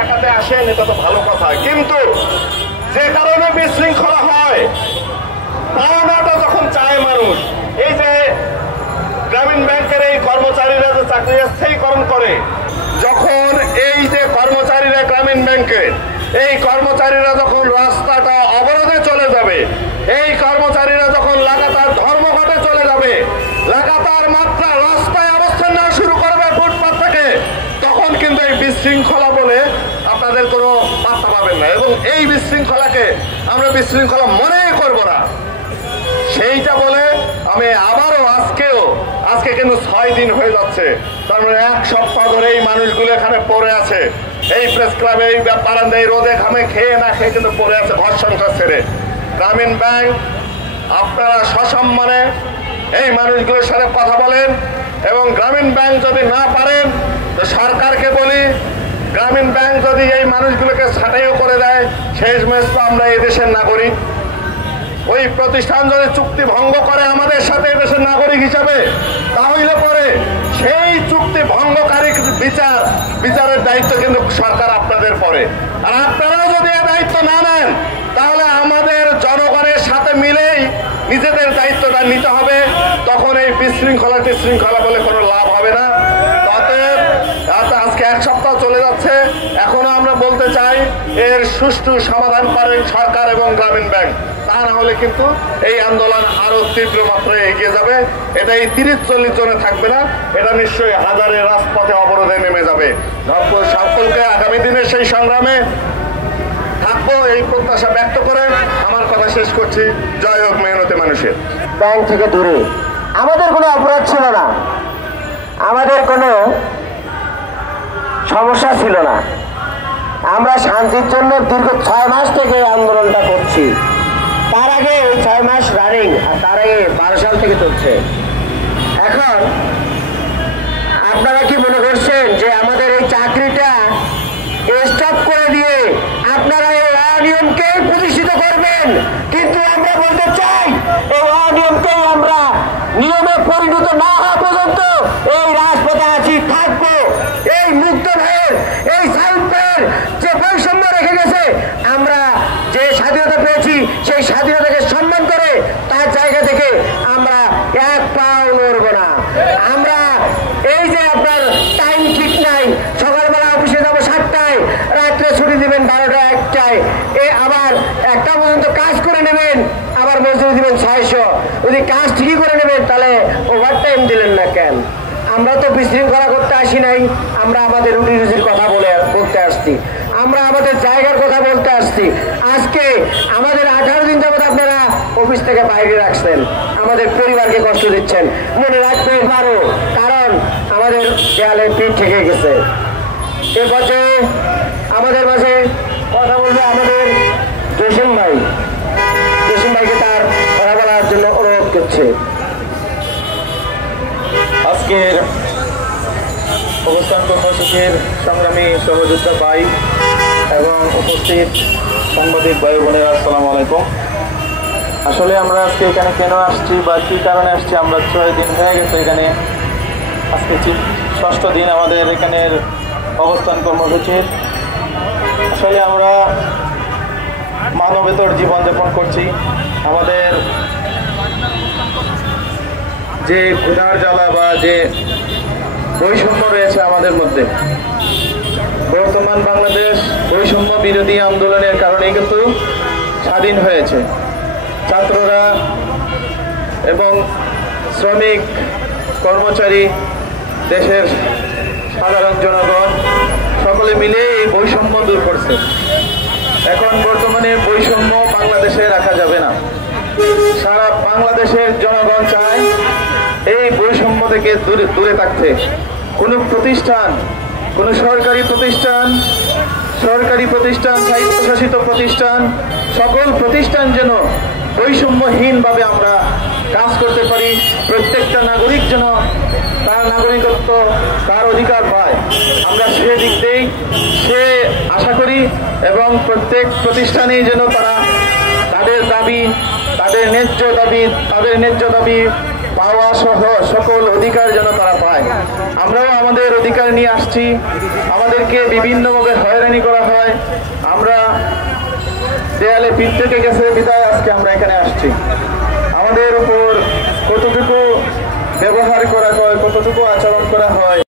ঠেকাতে আসেন, এটা তো ভালো কথা, কিন্তু যে কারণে বিশৃঙ্খলা হয় পাওনাটা যখন চায় মানুষ, এই যে গ্রামীণ ব্যাংকের এই কর্মচারীরা যে চাকরি স্থায়ীকরণ করে, যখন এই যে কর্মচারীরা গ্রামীণ ব্যাংকের এই কর্মচারীরা যখন রাস্তাটা অবরোধে চলে যাবে, এই কর্মচারীরা যখন লাগাতার ধর্মঘটে চলে যাবে, লাগাতার মাত্রা রাস্তায় অবস্থান নেওয়া শুরু করবে ফুটপাত থেকে, তখন কিন্তু এই বিশৃঙ্খলা বলে আপনাদের কোনো পাত্তা পাবেন না, এবং এই বিশৃঙ্খলাকে আমরা বিশৃঙ্খলা মনেই করব না। সেইটা বলে আমি আবারও আজকে কিন্তু 6 দিন হয়ে যাচ্ছে, তার মানে 1 সপ্তাহ ধরে এই মানুষগুলো এখানে পড়ে আছে, এই প্রেস ক্লাবে এই বারান্দায় রোদে ঘামে খেয়ে না খেয়ে কিন্তু পড়ে আছে ঘর সংসার ছেড়ে। গ্রামীণ ব্যাংক আপনারা সসম্মানে এই মানুষগুলোর সাথে কথা বলেন, এবং গ্রামীণ ব্যাংক যদি না পারেন তো সরকারকে বলি, গ্রামীণ ব্যাংক যদি এই মানুষগুলোকে ছাঁটাইও করে দেয়, শেষমেশ তো আমরা এই দেশের নাগরিক, ওই প্রতিষ্ঠান যদি চুক্তি ভঙ্গ করে আমাদের সাথে দেশের নাগরিক হিসাবে, তাহলে পরে সেই চুক্তি ভঙ্গকারী বিচারের দায়িত্ব কিন্তু সরকার আপনাদের পরে। আর আপনারাও যদি এই দায়িত্ব না নেন, তাহলে আমাদের জনগণের সাথে মিলেই নিজেদের দায়িত্বটা নিতে হবে, তখন এই বিশৃঙ্খলা বলে কোনো লাভ হবে না। অতএব আজকে 1 সপ্তাহ চলে যাচ্ছে, এখনো আমরা বলতে চাই এর সুষ্ঠু সমাধান করেন সরকার এবং গ্রামীণ ব্যাংক, তা না হলে কিন্তু এই আন্দোলন আরো তীব্র মাত্রায় এগিয়ে যাবে। এটা এই 30-40 জনে থাকবে না, এটা নিশ্চয়ই হাজারে রাজপথে অবরোধে নেমে যাবে। সকলকে আগামী দিনে সেই সংগ্রামে থাকবো এই প্রত্যাশা ব্যক্ত করে আমার কথা শেষ করছি। জয় হোক মেহনতি মানুষের। ব্যাংক থেকে দূরে আমাদের কোনো অপরাধ ছিল না, আমাদের কোনো সমস্যা ছিল না, আমরা শান্তির জন্য দীর্ঘ 6 মাস থেকে আন্দোলনটা করছি। তার আগে এই 6 মাস রানিং, আর তার আগে 12 সাল থেকে চলছে। এখন আপনারা কি মনে করছেন যে আমাদের এই চাকরিটা স্টপ করে দিয়ে আপনারা এই অনিয়মকে প্রতিষ্ঠিত করবেন? কিন্তু আমরা বলতে চাই, এই অনিয়মকেই আমরা নিয়মে পরিণত না হওয়া পর্যন্ত এই রাজপথে আছি, থাকবো। এই মুক্ত ভাইয়ের, এই সাউথ ভাইয়ের যে বৈষম্য রেখে গেছে, আমরা যে স্বাধীনতা পেয়েছি সেই স্বাধীনতাকে সম্মান করে তার জায়গা থেকে আমরা 1 পাও নড়ব না। আমরা এই যে আপনার টাইম ঠিক নাই, সকালবেলা অফিসে যাবো 7টায়, রাত্রে ছুটি দিবেন 12টা 1টায়, আবার 1টা পর্যন্ত কাজ করে নেবেন, আবার মজুরি দিবেন 600। যদি কাজ ঠিকই করে নেবেন তাহলে ওভার টাইম দিলেন না কেন? আমরা তো বিশৃঙ্খলা করতে আসি নাই, আমরা আমাদের রুটি রুজির কথা বলতে আসছি, আমরা আমাদের জায়গার কথা বলতে আসছি। আজকে আমাদের 18 দিন যাবত আপনারা অফিস থেকে বাইরে রাখছেন, আমাদের পরিবারকে কষ্ট দিচ্ছেন। মনে রাখবেন আরো, কারণ আমাদের দেয়ালে পিঠ থেকে গেছে। এ পর্যায়ে আমাদের মাঝে কথা বলবে আমাদের জসিম ভাইকে তার কথা বলার জন্য অনুরোধ করছে। আজকের অবস্থান কর্মসূচির সংগ্রামী সহযোদ্ধা ভাই এবং উপস্থিত সাংবাদিক ভাই বোনেরা, আসসালামু আলাইকুম। আসলে আমরা আজকে এখানে কেন আসছি বা কী কারণে আসছি, আমরা 6 দিন হয়ে গেছে এখানে, আজকে 6ষ্ঠ দিন আমাদের এখানের অবস্থান কর্মসূচির। আসলে আমরা মানবেতর জীবনযাপন করছি, আমাদের যে ক্ষুধার জ্বালা বা যে বৈষম্য রয়েছে আমাদের মধ্যে, বর্তমান বাংলাদেশ বৈষম্য বিরোধী আন্দোলনের কারণে কিন্তু স্বাধীন হয়েছে। ছাত্ররা এবং শ্রমিক, কর্মচারী, দেশের সাধারণ জনগণ সকলে মিলে এই বৈষম্য দূর করছে। এখন বর্তমানে বৈষম্য বাংলাদেশে রাখা যাবে না। সারা বাংলাদেশের জনগণ চায় এই বৈষম্য থেকে দূরে থাকতে। কোনো প্রতিষ্ঠান, কোনো সরকারি প্রতিষ্ঠান, স্বায়ত্তশাসিত প্রতিষ্ঠান, সকল প্রতিষ্ঠান যেন বৈষম্যহীনভাবে আমরা কাজ করতে পারি। প্রত্যেকটা নাগরিক যেন তার নাগরিকত্ব, তার অধিকার পায়, আমরা সেদিক দিয়েই আশা করি। এবং প্রত্যেক প্রতিষ্ঠানেই যেন তারা তাদের ন্যায্য দাবি পাওয়া সহ সকল অধিকার যেন তারা পায়। আমরাও আমাদের অধিকার নিয়ে আসছি, আমাদেরকে বিভিন্নভাবে হয়রানি করা হয়, আমরা দেয়ালে পিঠ থেকে গেছে বিদায় আজকে আমরা এখানে আসছি। আমাদের উপর কতটুকু ব্যবহার করা হয়, কতটুকু আচরণ করা হয়